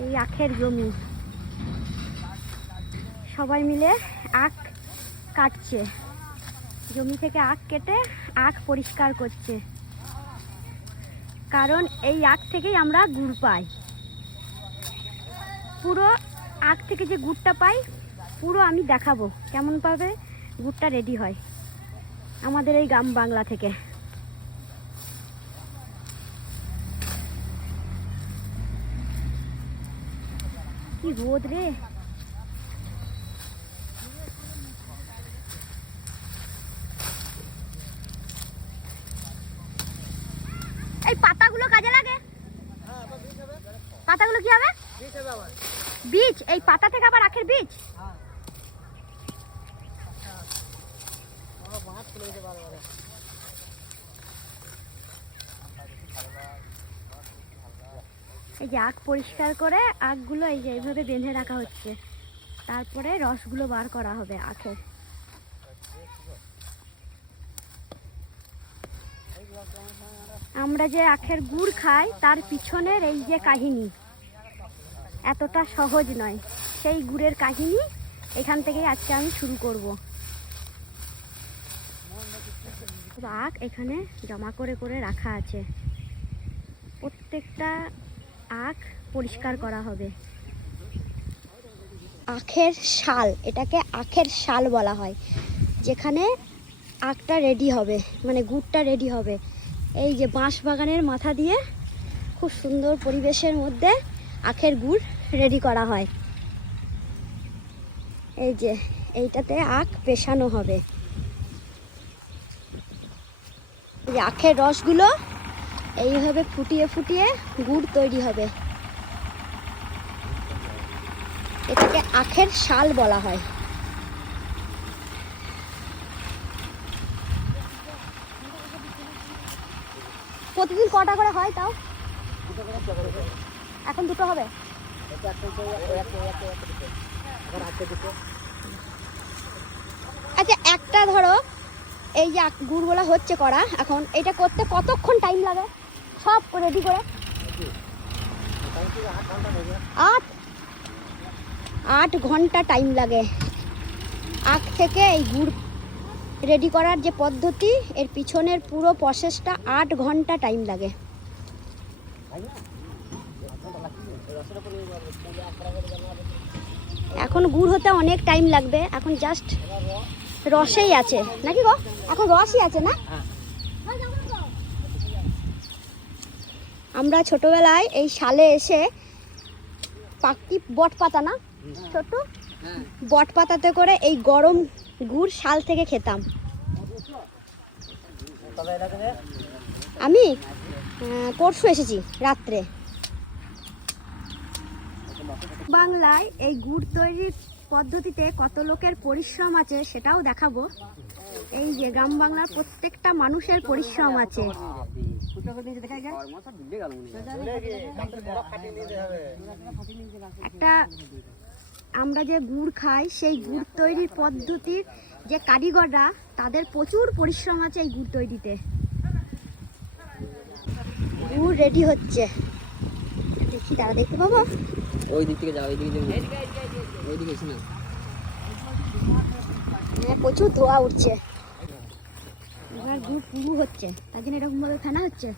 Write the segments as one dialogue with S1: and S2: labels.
S1: এই আখের জমি। সবাই মিলে আখ কাটছে। জমি থেকে আখ কেটে আখ পরিষ্কার করছে। কারণ এই আখ থেকেই আমরা গুড় পাই। পুরো আখ থেকে যে গুড়টা পাই, পুরো আমি দেখাবো। কেমনভাবে গুড়টা রেডি হয়। আমাদের এই গ্রাম বাংলা থেকে। কি রোদ রে এই পাতাগুলো কাজে লাগে? পাতাগুলো কি হবে? বীজ, এই পাতা থেকে আবার আখের বীজ? এই যে আখ পরিষ্কার করে আখগুলো এই যে এইভাবে বেঁধে রাখা হচ্ছে। তারপরে রসগুলো বার করা হবে আখের আমরা যে আখের গুড় খাই, তার পিছনের এই যে কাহিনী। এতটা সহজ নয়। সেই গুড়ের কাহিনী এখান থেকেই আজকে আমি শুরু করব। আখ এখানে জমা করে করে রাখা আছে। প্রত্যেকটা আখ পরিষ্কার করা হবে। আখের শাল, এটাকে আখের শাল বলা হয়, যেখানে আখটা রেডি হবে মানে গুড়টা রেডি হবে। এই যে বাঁশ বাগানের মাথা দিয়ে খুব সুন্দর পরিবেশের মধ্যে আখের গুড় রেডি করা হয়। এই যে, এইটাতে আখ পেশানো হবে। আখের রসগুলো এইভাবে ফুটিয়ে ফুটিয়ে গুড় তৈরি হবে। এটাকে আখের শাল বলা হয়। প্রতিদিন কটা করে হয় তাও? এখন দুটো হবে? আচ্ছা একটা ধরো, এই যে গুড়গুলো হচ্ছে করা এখন এটা করতে কতক্ষণ টাইম লাগে? সব রেডি করে। আট আট ঘণ্টা টাইম লাগে। আখ থেকে এই গুড় রেডি করার যে পদ্ধতি, এর পিছনের পুরো প্রসেসটা আট ঘণ্টা টাইম লাগে। এখন গুড় হতে অনেক টাইম লাগবে। এখন জাস্ট রসেই আছে। নাকি গো? এখন রসই আছে না? আমরা ছোটবেলায় এই শালে এসে পাকি বট পাতা না? ছোট? বট পাতাতে করে এই গরম গুড় শাল থেকে খেতাম। আমি পরশু এসেছি, রাত্রে। বাংলায় এই গুড় তৈরির পদ্ধতিতে কত লোকের পরিশ্রম আছে সেটাও দেখাবো। এই যে গ্রাম বাংলার প্রত্যেকটা মানুষের পরিশ্রম আছে। একটা আমরা যে গুড় খাই, সেই গুড় তৈরির পদ্ধতির যে কারিগররা, তাদের প্রচুর পরিশ্রম আছে এই গুড় তৈরিতে। গুড় রেডি হচ্ছে। তারা দেখতে পাবো।
S2: ওই দিক থেকে যাও ওই দিকে ওই দিকে না
S1: হ্যাঁ প্রচুর ধোয়া উঠছে। এবার গুড় পুরু হচ্ছে। তার জন্য এরকম ভাবে ফেনা হচ্ছে।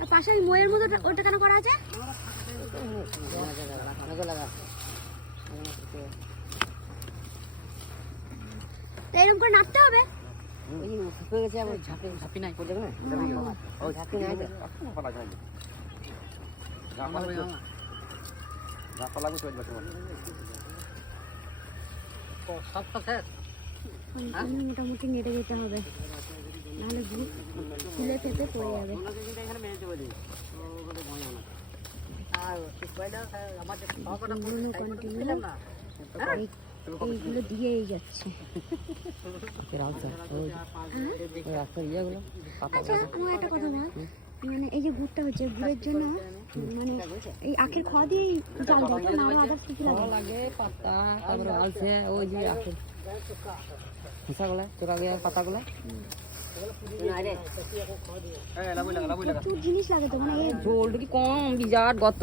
S1: আর পাশে ওই ময়ের মতো ওটা- কেন করা আছে? তো এরকম করে নাড়তে হবে।
S2: হয়ে গেছে আবার ঝাঁপি ঝাঁপি নাই। পড়ে যাবে ও ঝাঁপি নাই সব সব স্যার
S1: অনেকখানি মোটামুটি নেড়ে যেতে হবে। নাহলে ফুলে ফেপে পড়ে যাবে। কন্টিনিউ কন্টিনিউ এইগুলো দিয়েই যাচ্ছে। আচ্ছা আমার একটা কথা বল। মানে এই যে গুড়টা হচ্ছে গুড়ের জন্য মানে এই আখের খোয়া দিয়ে জাল দেয় না আরও আদার্স কিছু লাগে?
S2: পাতা তারপরে আলছে ওই যে আখের। খোসাগুলো চোরা গিয়ে পাতাগুলো
S1: জিনিস লাগে তো মানে
S2: কি কম বিরাট গত।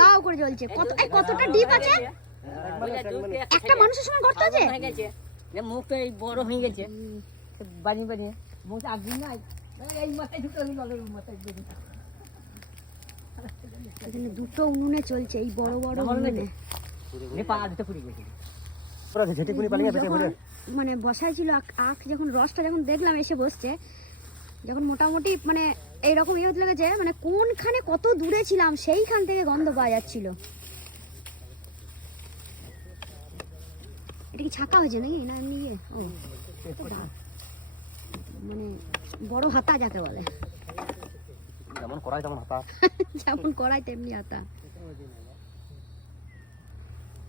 S1: দাও করে জ্বলছে। কত এই কতটা ডিপ আছে? একটা মানুষের সঙ্গে গর্ত আছে?
S2: গেছে যে এই বড় হয়ে গেছে। বানিয়ে বানিয়ে। নাই। এই মাথায় ঢুকে গেল মাথায়
S1: এখানে দুটো উনুনে চলছে এই বড় বড় উনুনে। মানে বসায় ছিল আখ আখ যখন রসটা যখন দেখলাম এসে বসছে যখন মোটামুটি মানে এইরকম ইয়ে হতে লেগেছে মানে কোনখানে কত দূরে ছিলাম সেইখান থেকে গন্ধ পাওয়া যাচ্ছিল। এটা কি ছাকা হয়েছে নাকি? না এমনি ইয়ে? ও। মানে বড় হাতা যাকে বলে।
S3: যেমন করাই তেমন হাতা।
S1: যেমন কড়াই তেমনি হাতা।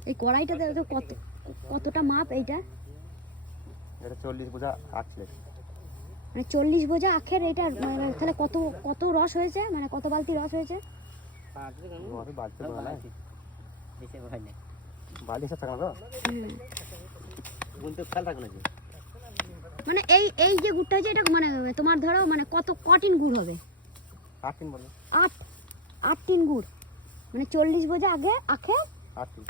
S1: এই কড়াইটাতে কত কতটা মাপ এইটা?
S3: এটা চল্লিশ বোঝা আটলে
S1: মানে চল্লিশ বোঝা আখের এটা মানে তাহলে কত কত রস হয়েছে? মানে কত বালতি রস হয়েছে? মানে এই এই যে গুড়টা হয়েছে এটা মানে তোমার ধরো মানে কত কটিন গুড় হবে?
S3: আট
S1: আট টিন গুড়। মানে চল্লিশ বোঝা আগে আখে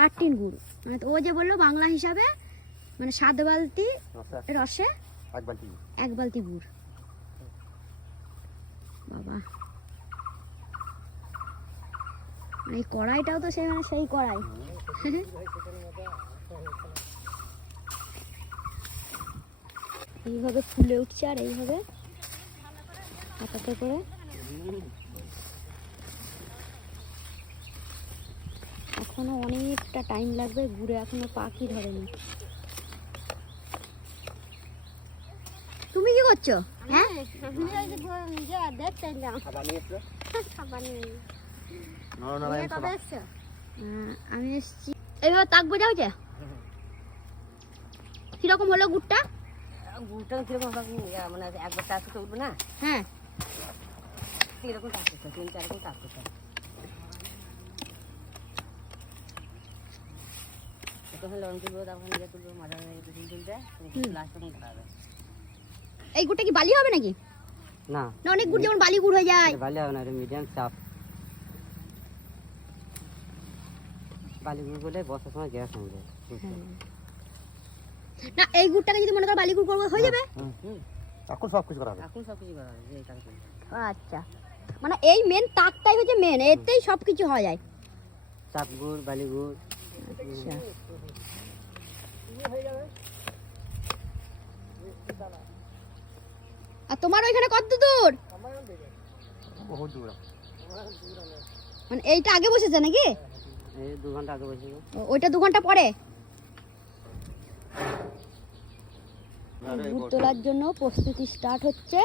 S3: আট
S1: টিন গুড়। মানে তো ও যে বলল বাংলা হিসাবে মানে সাত বালতি রসে
S3: এক বালতি
S1: এক বালতি গুড়। বাবা। মানে এই কড়াইটাও তো সেই মানে সেই কড়াই। এইভাবে ফুলে উঠছে আর এইভাবে হাতাতে করে। এখনও অনেকটা টাইম লাগবে ঘুরে এখনও পাখি ধরেনি। তুমি করছ? হ্যাঁ? আমি এসছি। এইভাবে তাক বোঝা হয়েছে? কীরকম হলো গুড়টা?
S2: গুড়টা কীরকম মানে একবার টাচ করতে উঠবে না?
S1: হ্যাঁ।
S2: এরকম টাচ করতে হয়, তিন চারকম টাচ করতে হয়। তখন লবণ তুলবো তারপর নিজে তুলবো মাঝে মাঝে তুলতে লাস্ট তখন
S1: এই গুড়টা কি বালি হবে নাকি?
S2: না।
S1: না অনেক গুড় যেমন বালি গুড় হয়ে যায়।
S2: ভালো হবে না এটা মিডিয়াম চাপ বালি গুড় বলে বসার সময় গ্যাস হয়ে যায়
S1: না এই গুড়টাকে যদি মনে করো বালি গুড় করব হয়ে যাবে?
S3: এখন সব কিছু করা হবে।
S2: এখন সব কিছু করা হবে
S1: আচ্ছা। মানে এই মেন তাকটাই হচ্ছে মেন এতেই সব কিছু হয়ে যায়।
S2: চাপ গুড় বালি গুড়।
S1: আচ্ছা। আর তোমার ওইখানে কত দূর?
S3: বহুত দূর।
S1: মানে এইটা আগে বসেছে নাকি?
S2: এই দু ঘণ্টা আগে বসে
S1: ওইটা দু ঘণ্টা পরে? গুড় তোলার জন্য প্রস্তুতি স্টার্ট হচ্ছে।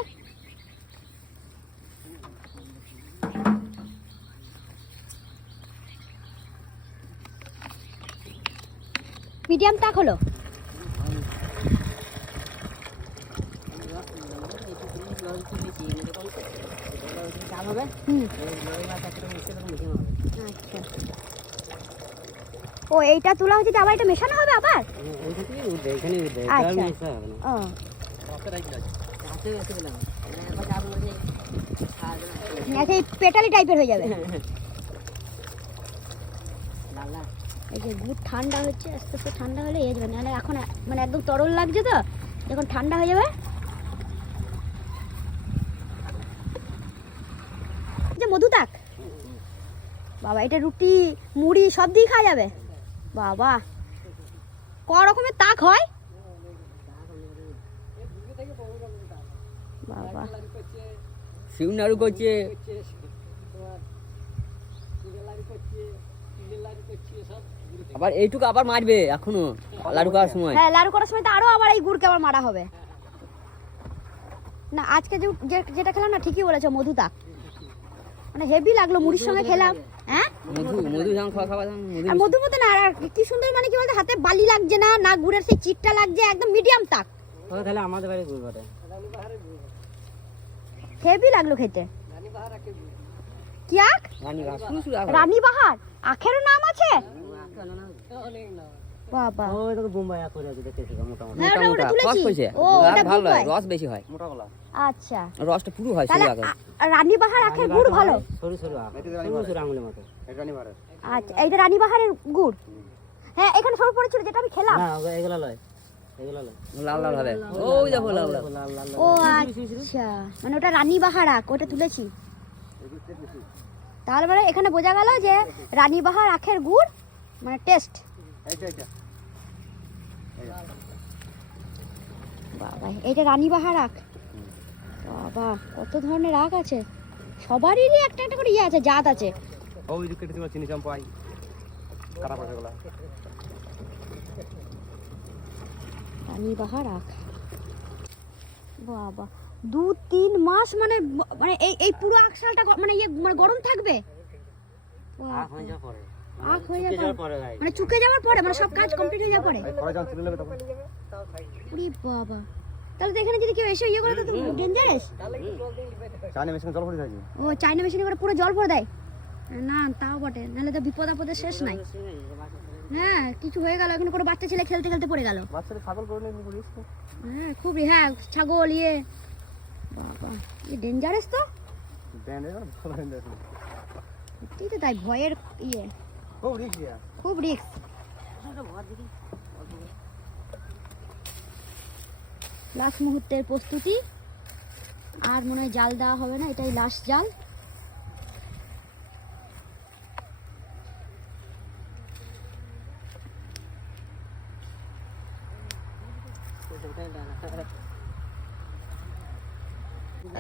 S1: মিডিয়াম তাক হলো ও, এইটা তোলা হচ্ছে আবার এটা মেশানো হবে আবার? আচ্ছা। ও। আচ্ছা পেটালি টাইপের হয়ে যাবে। এই যে ঠান্ডা হচ্ছে, আস্তে আস্তে ঠান্ডা হলে এ যাবে। নাহলে এখন মানে একদম তরল লাগছে তো, যখন ঠান্ডা হয়ে যাবে এই যে মধু তাক বাবা এটা রুটি মুড়ি সব দিয়ে খাওয়া যাবে। বাবা ক রকমের তাক হয়। বাবা।
S2: শিব নাড়ু করছে। আবার এইটুকু আবার মারবে এখনও লাড়ু খাওয়ার সময়।
S1: হ্যাঁ লাড়ু করার সময় তো আরও আবার এই গুড়কে আবার মারা হবে। না আজকে যে- যেটা খেলাম না ঠিকই বলেছ মধু তাক। মানে হেভি লাগল মুড়ির সঙ্গে খেলাম। হ্যাঁ?
S2: মধু মধু যখন খাওয়া খাওয়া মধু
S1: মতো না আর কি সুন্দর মানে কি বলতো হাতে বালি লাগছে না না গুড়ের সেই চিটটা লাগছে একদম মিডিয়াম তাক।
S2: তাহলে আমাদের বাড়ি গুড় করে
S1: হেভি লাগল খেতে। কি আখ?
S2: রানী
S1: বাহার। আখেরও নাম আছে? বাবা।
S2: ওই তো বোম্বাই করে আছে দেখতেছি মোটামুটি।
S1: ওটা- ওটা
S2: রস
S1: তুলেছি।
S2: পড়ছে
S1: ও,
S2: আর
S1: ওটা
S2: ভালো হয়। রস বেশি হয়।
S3: মোটা গলা।
S1: আচ্ছা।
S2: রসটা পুরো হয়
S1: তাহলে
S2: শুরু আগে
S1: রানী বাহার আখের গুড় ভালো?
S2: সরু সরু আগে
S3: এটা রানী
S2: সরু
S3: বাহার।
S2: সরু আঙুলের মতো।
S3: এটা নিয়ে
S1: আচ্ছা এইটা রানী বাহারের গুড়? হ্যাঁ এখানে সব পড়েছিল যেটা আমি খেলাম।
S2: না এগুলা লয়। এগুলা লাল লাল হবে। ওই দেখো লাল লাল। লাল লাল
S1: ও আচ্ছা মানে ওটা রানীবাহার আখ ওটা তুলেছি। তাহলে মানে এখানে বোঝা গেল যে রানী বাহার আখের গুড় মানে টেস্ট।
S3: এইটা এইটা।
S1: বাবা এইটা রানী বাহার আখ। বাবা কত ধরনের আখ আছে। সবারই একটা একটা করে ইয়ে আছে জাত আছে।
S3: ওই দিকে কেটে দিবা চিনি চাম্পাই। কাটা পড়ে গলা।
S1: রানী বাহার আখ। বাবা দু তিন মাস মানে মানে এই এই পুরো আখ শালটা মানে ইয়ে মানে গরম থাকবে? বাবা,
S2: হয়ে যাওয়ার পরে।
S1: আখ হয়ে যাবে
S2: পরে।
S1: মানে চুকে যাওয়ার পরে মানে সব কাজ কমপ্লিট হয়ে যাওয়ার পরে।
S3: পরে। যান চলে নেবে তখন।
S1: ওরে বাবা। তাহলে তো এখানে যদি কেউ এসে ইয়ে করে তো ডেঞ্জারাস
S3: চানে মেশিন জল পড়ে থাকে
S1: ও চাইনা মেশিনে করে পুরো জল ভরে দেয়? না তাও বটে। নাহলে তো বিপদ আপদে শেষ নাই। হ্যাঁ কিছু হয়ে গেল। এখন কোনো বাচ্চা ছেলে খেলতে খেলতে পড়ে গেল।
S3: বাচ্চারা ছাগল করে নিয়ে
S1: হ্যাঁ খুবই হ্যাঁ ছাগল ইয়ে। বাবা এ ডেঞ্জারাস তো। সত্যিই তো তাই ভয়ের ইয়ে।
S3: ও রিক্স
S1: খুব রিস্ক লাস্ট মুহূর্তের প্রস্তুতি। আর মনে হয় জাল দেওয়া হবে না এটাই লাস্ট জাল।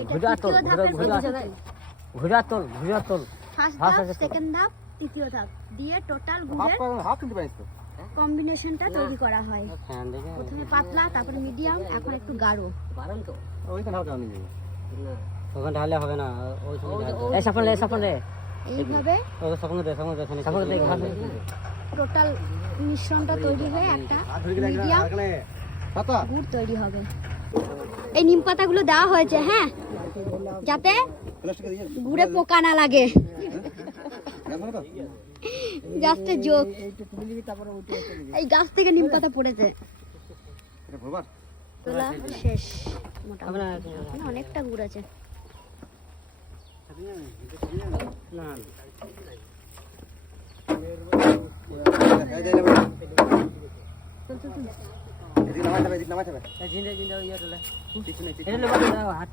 S2: ঘুরা তোল, ঘুরা- ঘুরা। ঘুরা তোল ঘুরা তোল।
S1: ফার্স্ট ধাপ সেকেন্ড ধাপ তৃতীয় ধাপ। দিয়ে টোটাল গুড়ের
S3: হাফ কিনতে তো।
S1: কম্বিনেশনটা তৈরি করা হয়।
S2: ফ্যান
S1: প্রথমে পাতলা তারপরে মিডিয়াম এখন একটু গাঢ়।
S2: ওখানে ঢালে হবে না এই সাপন রে সাপন রে
S1: এইভাবে টোটাল মিশ্রণটা তৈরি হয়ে একটা মিডিয়াম
S3: পাতা।
S1: গুড় তৈরি হবে। এই নিম পাতাগুলো দেওয়া হয়েছে হ্যাঁ? যাতে গুড়ে পোকা না লাগে। Just joke. এই গাছ থেকে নিম পাতা পড়েছে। তোলা শেষ মোটামুটি। অনেকটা গুড় আছে।
S2: না
S3: এই যে নেবে এদিকে নামাই যাবে এদিকে নামাই যাবে
S2: জিন্দে জিন্দে ইয়া তোলে
S3: কিছু নেই
S2: হাত